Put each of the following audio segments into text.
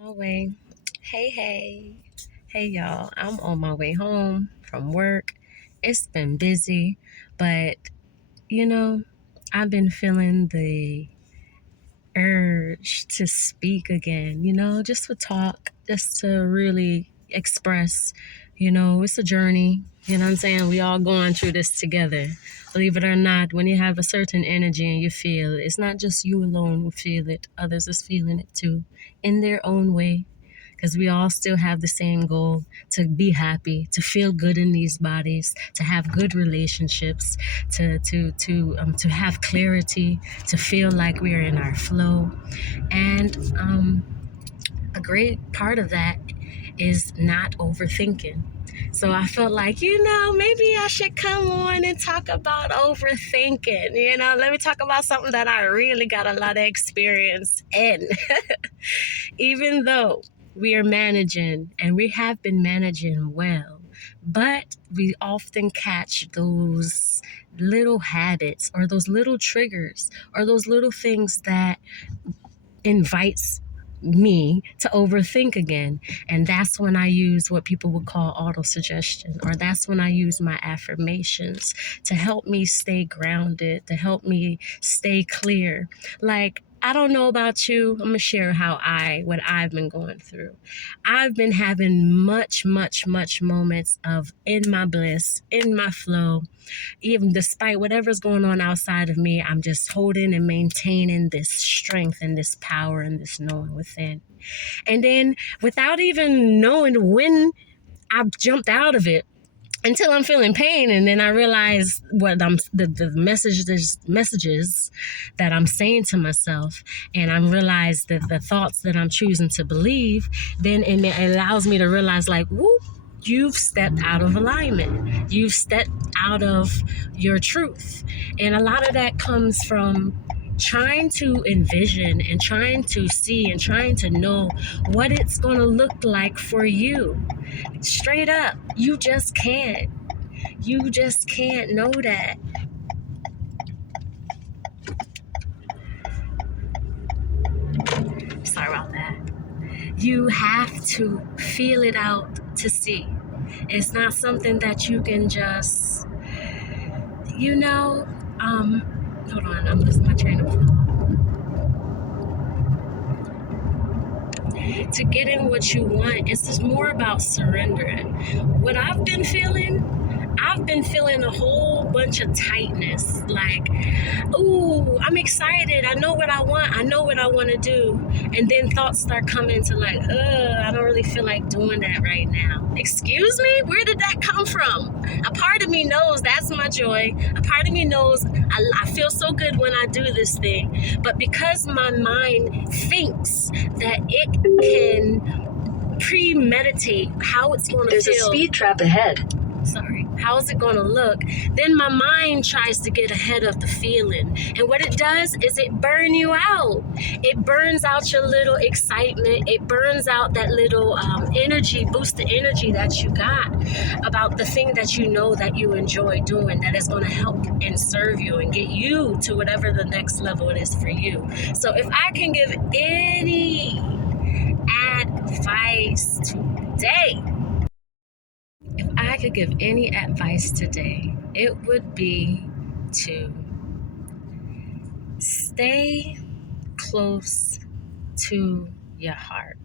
My way. Hey, y'all. I'm on my way home from work. It's been busy, but you know, I've been feeling the urge to speak again, just to talk, just to really express. It's a journey. You know what I'm saying? We all going through this together. Believe it or not, when you have a certain energy and you feel it's not just you alone who feel it, others is feeling it too in their own way, because we all still have the same goal: to be happy, to feel good in these bodies, to have good relationships, to have clarity, to feel like we are in our flow. And a great part of that is not overthinking. So I felt like, maybe I should come on and talk about overthinking. Let me talk about something that I really got a lot of experience in. Even though we are managing and we have been managing well, but we often catch those little habits or those little triggers or those little things that invites me to overthink again. And that's when I use what people would call auto-suggestion, or that's when I use my affirmations to help me stay grounded, to help me stay clear. Like, I don't know about you. I'm gonna share what I've been going through. I've been having much moments of in my bliss, in my flow. Even despite whatever's going on outside of me, I'm just holding and maintaining this strength and this power and this knowing within. And then, without even knowing when I've jumped out of it, until I'm feeling pain, and then I realize what the messages that I'm saying to myself, and I realize that the thoughts that I'm choosing to believe, then it allows me to realize, like, whoop, you've stepped out of alignment. You've stepped out of your truth. And a lot of that comes from trying to envision and trying to see and trying to know what it's going to look like for you. Straight up, you just can't. You just can't know that. Sorry about that. You have to feel it out to see. It's not something that you can just, hold on, I'm losing my train of thought. To get in what you want, it's just more about surrendering. What I've been feeling a whole bunch of tightness. Like, ooh, I'm excited. I know what I want. I know what I want to do. And then thoughts start coming to, like, I don't really feel like doing that right now. Excuse me? Where did that come from? A part of me knows that's my joy. A part of me knows I feel so good when I do this thing. But because my mind thinks that it can premeditate how it's going to feel. There's a speed trap ahead. How is it going to look? Then my mind tries to get ahead of the feeling. And what it does is it burns you out. It burns out your little excitement. It burns out that little boosted energy that you got about the thing that you know that you enjoy doing, that is going to help and serve you and get you to whatever the next level it is for you. So if I can give any advice today, if I could give any advice today, it would be to stay close to your heart.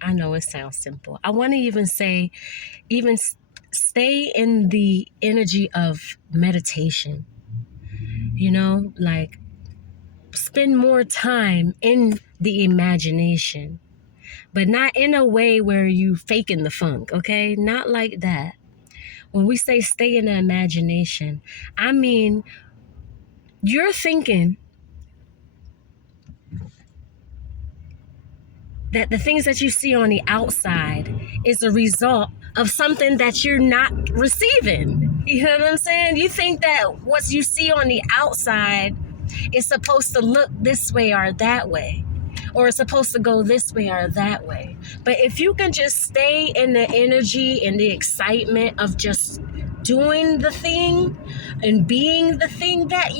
I know it sounds simple. I want to even say, stay in the energy of meditation. Like, spend more time in the imagination. But not in a way where you faking the funk, okay? Not like that. When we say stay in the imagination, I mean, you're thinking that the things that you see on the outside is a result of something that you're not receiving. You know what I'm saying? You think that what you see on the outside is supposed to look this way or that way, or it's supposed to go this way or that way. But if you can just stay in the energy and the excitement of just doing the thing and being the thing that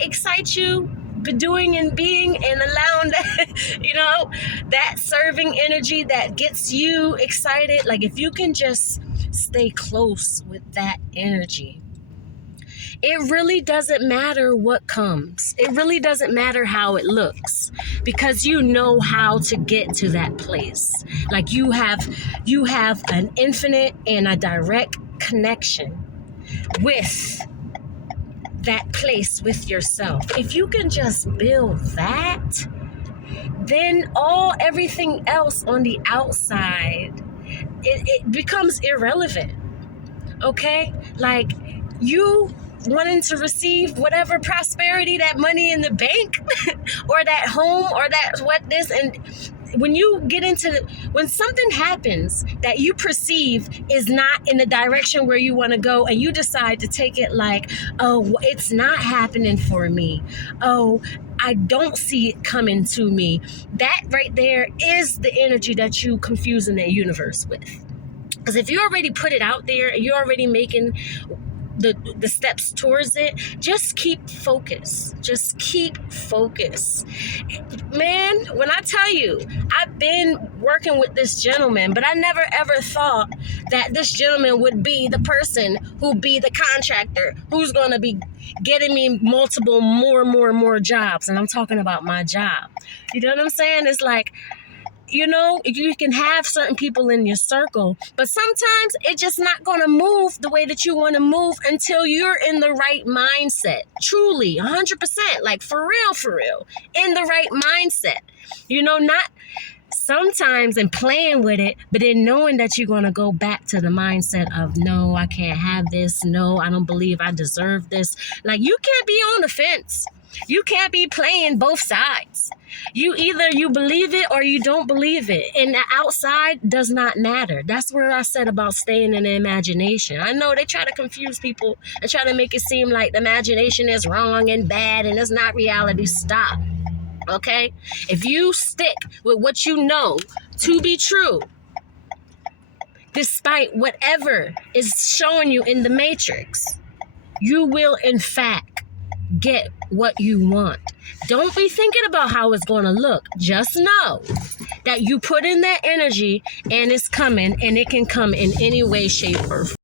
excites you, doing and being and allowing that, that serving energy that gets you excited. Like if you can just stay close with that energy, it really doesn't matter what comes. It really doesn't matter how it looks, because you know how to get to that place. Like you have an infinite and a direct connection with that place with yourself. If you can just build that, then everything else on the outside, it becomes irrelevant. Okay? Like you wanting to receive whatever prosperity, that money in the bank or that home or and when something happens that you perceive is not in the direction where you want to go, and you decide to take it like, oh, it's not happening for me, oh, I don't see it coming to me, that right there is the energy that you confusing the universe with. Because if you already put it out there and you're already making the steps towards it, just keep focus. Just keep focus. Man, when I tell you, I've been working with this gentleman, but I never ever thought that this gentleman would be the person who'd be the contractor who's going to be getting me multiple more jobs. And I'm talking about my job. You know what I'm saying? It's like, you can have certain people in your circle, but sometimes it's just not going to move the way that you want to move until you're in the right mindset. Truly, 100%, like for real, in the right mindset. Not sometimes and playing with it, but then knowing that you're going to go back to the mindset of, no, I can't have this. No, I don't believe I deserve this. Like you can't be on the fence. You can't be playing both sides. Either you believe it or you don't believe it. And the outside does not matter. That's where I said about staying in the imagination. I know they try to confuse people and try to make it seem like the imagination is wrong and bad and it's not reality. Stop. Okay? If you stick with what you know to be true, despite whatever is showing you in the matrix, you will in fact get what you want. Don't be thinking about how it's going to look. Just know that you put in that energy and it's coming, and it can come in any way, shape, or form.